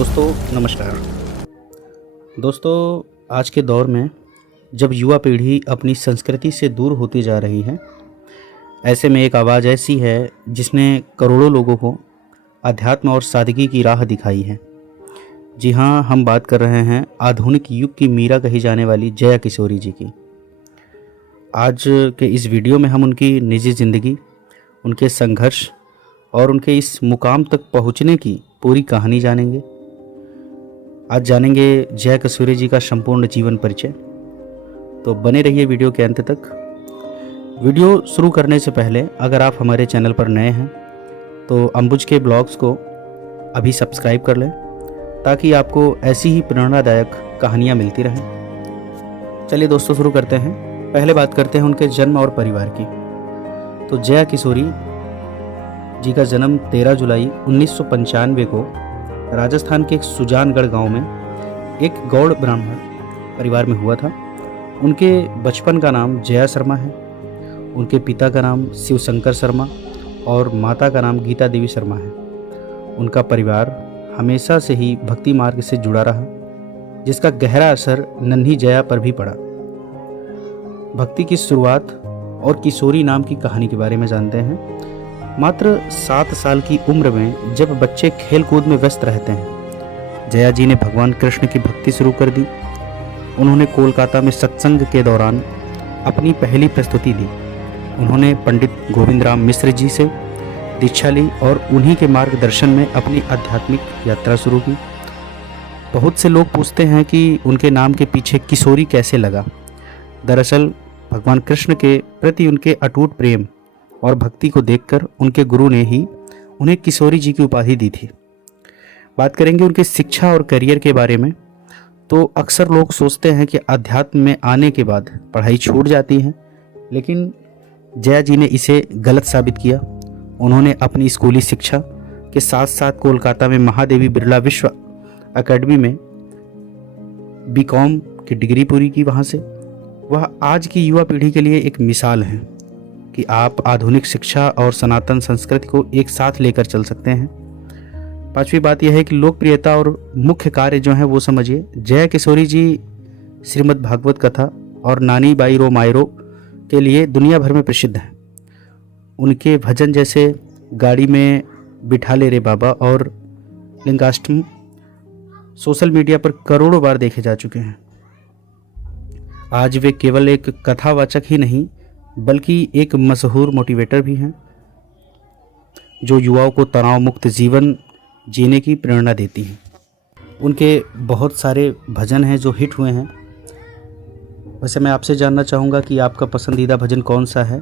दोस्तों नमस्कार। दोस्तों आज के दौर में जब युवा पीढ़ी अपनी संस्कृति से दूर होती जा रही है, ऐसे में एक आवाज़ ऐसी है जिसने करोड़ों लोगों को अध्यात्म और सादगी की राह दिखाई है। जी हाँ, हम बात कर रहे हैं आधुनिक युग की मीरा कही जाने वाली जया किशोरी जी की। आज के इस वीडियो में हम उनकी निजी ज़िंदगी, उनके संघर्ष और उनके इस मुकाम तक पहुंचने की पूरी कहानी जानेंगे। आज जानेंगे जया किशोरी जी का संपूर्ण जीवन परिचय। तो बने रहिए वीडियो के अंत तक। वीडियो शुरू करने से पहले अगर आप हमारे चैनल पर नए हैं तो अंबुज के ब्लॉग्स को अभी सब्सक्राइब कर लें ताकि आपको ऐसी ही प्रेरणादायक कहानियाँ मिलती रहें। चलिए दोस्तों शुरू करते हैं। पहले बात करते हैं उनके जन्म और परिवार की। तो जया किशोरी जी का जन्म 13 जुलाई 1995 को राजस्थान के एक सुजानगढ़ गांव में एक गौड़ ब्राह्मण परिवार में हुआ था। उनके बचपन का नाम जया शर्मा है। उनके पिता का नाम शिवशंकर शर्मा और माता का नाम गीता देवी शर्मा है। उनका परिवार हमेशा से ही भक्ति मार्ग से जुड़ा रहा, जिसका गहरा असर नन्ही जया पर भी पड़ा। भक्ति की शुरुआत और किशोरी नाम की कहानी के बारे में जानते हैं। मात्र 7 साल की उम्र में जब बच्चे खेल कूद में व्यस्त रहते हैं, जया जी ने भगवान कृष्ण की भक्ति शुरू कर दी। उन्होंने कोलकाता में सत्संग के दौरान अपनी पहली प्रस्तुति दी। उन्होंने पंडित गोविंद राम मिश्र जी से दीक्षा ली और उन्हीं के मार्गदर्शन में अपनी आध्यात्मिक यात्रा शुरू की। बहुत से लोग पूछते हैं कि उनके नाम के पीछे किशोरी कैसे लगा। दरअसल भगवान कृष्ण के प्रति उनके अटूट प्रेम और भक्ति को देखकर उनके गुरु ने ही उन्हें किशोरी जी की उपाधि दी थी। बात करेंगे उनके शिक्षा और करियर के बारे में। तो अक्सर लोग सोचते हैं कि अध्यात्म में आने के बाद पढ़ाई छूट जाती है, लेकिन जया जी ने इसे गलत साबित किया। उन्होंने अपनी स्कूली शिक्षा के साथ साथ कोलकाता में महादेवी बिरला विश्व अकेडमी में बीकॉम की डिग्री पूरी की। वहाँ से वह आज की युवा पीढ़ी के लिए एक मिसाल है कि आप आधुनिक शिक्षा और सनातन संस्कृति को एक साथ लेकर चल सकते हैं। पांचवी बात यह है कि लोकप्रियता और मुख्य कार्य जो है वो समझिए। जया किशोरी जी श्रीमद् भागवत कथा और नानी बाई रो मायरो के लिए दुनिया भर में प्रसिद्ध हैं। उनके भजन जैसे गाड़ी में बिठा ले रे बाबा और लिंगाष्टम सोशल मीडिया पर करोड़ों बार देखे जा चुके हैं। आज वे केवल एक कथावाचक ही नहीं बल्कि एक मशहूर मोटिवेटर भी हैं, जो युवाओं को तनाव मुक्त जीवन जीने की प्रेरणा देती हैं। उनके बहुत सारे भजन हैं जो हिट हुए हैं। वैसे मैं आपसे जानना चाहूँगा कि आपका पसंदीदा भजन कौन सा है,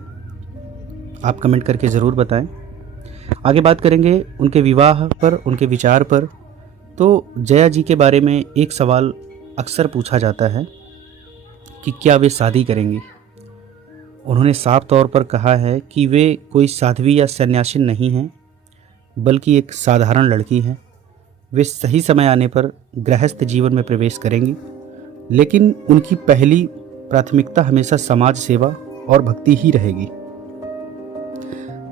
आप कमेंट करके ज़रूर बताएं। आगे बात करेंगे उनके विवाह पर, उनके विचार पर। तो जया जी के बारे में एक सवाल अक्सर पूछा जाता है कि क्या वे शादी करेंगी। उन्होंने साफ तौर पर कहा है कि वे कोई साध्वी या सन्यासी नहीं हैं, बल्कि एक साधारण लड़की हैं। वे सही समय आने पर गृहस्थ जीवन में प्रवेश करेंगी, लेकिन उनकी पहली प्राथमिकता हमेशा समाज सेवा और भक्ति ही रहेगी।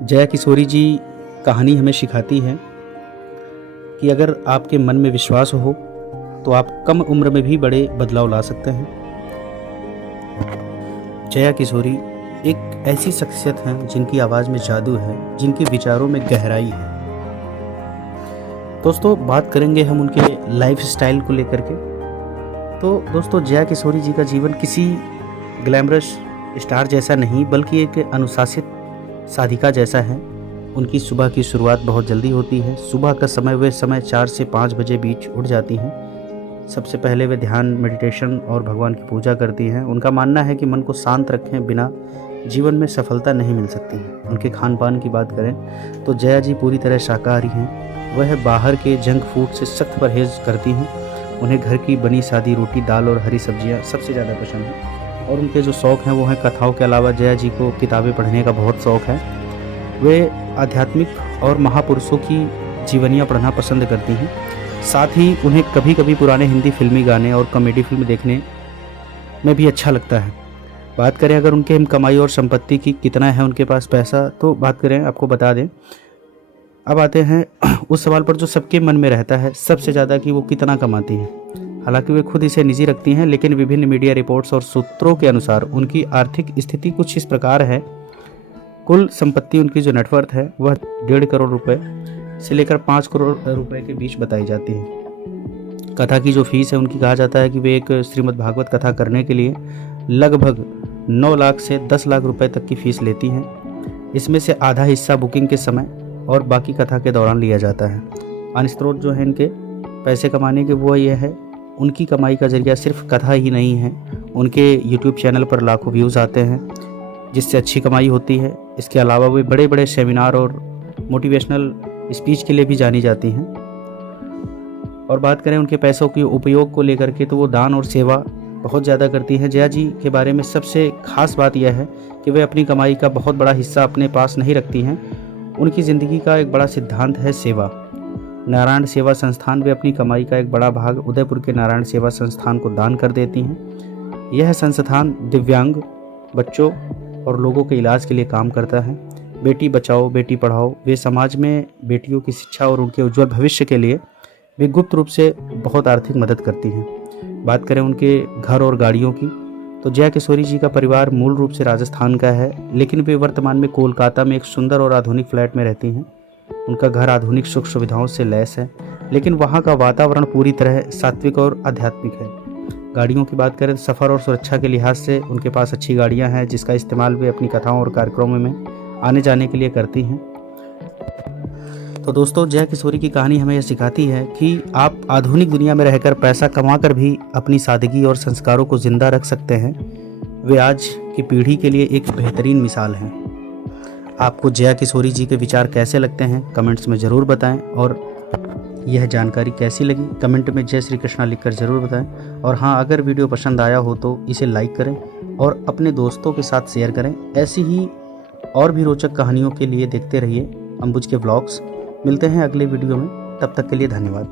जया किशोरी जी कहानी हमें सिखाती है कि अगर आपके मन में विश्वास हो तो आप कम उम्र में भी बड़े बदलाव ला सकते हैं। जया किशोरी एक ऐसी शख्सियत हैं जिनकी आवाज़ में जादू है, जिनके विचारों में गहराई है। दोस्तों बात करेंगे हम उनके लाइफ स्टाइल को लेकर के। तो दोस्तों जया किशोरी जी का जीवन किसी ग्लैमरस स्टार जैसा नहीं बल्कि एक अनुशासित साधिका जैसा है। उनकी सुबह की शुरुआत बहुत जल्दी होती है। सुबह का समय वे 4 से 5 बजे बीच उठ जाती हैं। सबसे पहले वे ध्यान, मेडिटेशन और भगवान की पूजा करती हैं। उनका मानना है कि मन को शांत रखें बिना जीवन में सफलता नहीं मिल सकती है। उनके खान पान की बात करें तो जया जी पूरी तरह शाकाहारी हैं। वह बाहर के जंक फूड से सख्त परहेज करती हैं। उन्हें घर की बनी सादी रोटी, दाल और हरी सब्जियां सबसे ज़्यादा पसंद हैं। और उनके जो शौक़ हैं वो हैं कथाओं के अलावा जया जी को किताबें पढ़ने का बहुत शौक़ है। वे आध्यात्मिक और महापुरुषों की जीवनियाँ पढ़ना पसंद करती हैं। साथ ही उन्हें कभी कभी पुराने हिंदी फिल्मी गाने और कॉमेडी फिल्म देखने में भी अच्छा लगता है। बात करें अगर उनके कमाई और संपत्ति की, कितना है उनके पास पैसा, तो बात करें आपको बता दें अब आते हैं उस सवाल पर जो सबके मन में रहता है सबसे ज़्यादा, कि वो कितना कमाती हैं। हालांकि वे खुद इसे निजी रखती हैं, लेकिन विभिन्न मीडिया रिपोर्ट्स और सूत्रों के अनुसार उनकी आर्थिक स्थिति कुछ इस प्रकार है। कुल संपत्ति, उनकी जो नेटवर्थ है वह 1.5 करोड़ रुपए से लेकर 5 करोड़ रुपए के बीच बताई जाती है। कथा की जो फीस है उनकी, कहा जाता है कि वे एक श्रीमद् भागवत कथा करने के लिए लगभग 9 लाख से 10 लाख रुपए तक की फीस लेती हैं। इसमें से आधा हिस्सा बुकिंग के समय और बाकी कथा के दौरान लिया जाता है। अन्य स्रोत जो है इनके पैसे कमाने के, वो ये है, उनकी कमाई का जरिया सिर्फ कथा ही नहीं है। उनके यूट्यूब चैनल पर लाखों व्यूज़ आते हैं, जिससे अच्छी कमाई होती है। इसके अलावा वे बड़े बड़े सेमिनार और मोटिवेशनल स्पीच के लिए भी जानी जाती हैं। और बात करें उनके पैसों के उपयोग को लेकर के, तो वो दान और सेवा बहुत ज़्यादा करती हैं। जया जी के बारे में सबसे खास बात यह है कि वे अपनी कमाई का बहुत बड़ा हिस्सा अपने पास नहीं रखती हैं। उनकी ज़िंदगी का एक बड़ा सिद्धांत है सेवा। नारायण सेवा संस्थान, वे अपनी कमाई का एक बड़ा भाग उदयपुर के नारायण सेवा संस्थान को दान कर देती हैं। यह संस्थान दिव्यांग बच्चों और लोगों के इलाज के लिए काम करता है। बेटी बचाओ बेटी पढ़ाओ, वे समाज में बेटियों की शिक्षा और उनके उज्जवल भविष्य के लिए वे गुप्त रूप से बहुत आर्थिक मदद करती हैं। बात करें उनके घर और गाड़ियों की, तो जया किशोरी जी का परिवार मूल रूप से राजस्थान का है, लेकिन वे वर्तमान में कोलकाता में एक सुंदर और आधुनिक फ्लैट में रहती हैं। उनका घर आधुनिक सुख सुविधाओं से लैस है, लेकिन वहाँ का वातावरण पूरी तरह सात्विक और आध्यात्मिक है। गाड़ियों की बात करें तो सफ़र और सुरक्षा के लिहाज से उनके पास अच्छी गाड़ियाँ हैं, जिसका इस्तेमाल वे अपनी कथाओं और कार्यक्रमों में आने जाने के लिए करती हैं। तो दोस्तों, जया किशोरी की कहानी हमें यह सिखाती है कि आप आधुनिक दुनिया में रहकर पैसा कमाकर भी अपनी सादगी और संस्कारों को जिंदा रख सकते हैं। वे आज की पीढ़ी के लिए एक बेहतरीन मिसाल हैं। आपको जया किशोरी जी के विचार कैसे लगते हैं कमेंट्स में ज़रूर बताएं, और यह जानकारी कैसी लगी कमेंट में जय श्री कृष्णा लिखकर ज़रूर बताएं। और हाँ, अगर वीडियो पसंद आया हो तो इसे लाइक करें और अपने दोस्तों के साथ शेयर करें। ऐसी ही और भी रोचक कहानियों के लिए देखते रहिए अंबुज के व्लॉग्स। मिलते हैं अगले वीडियो में, तब तक के लिए धन्यवाद।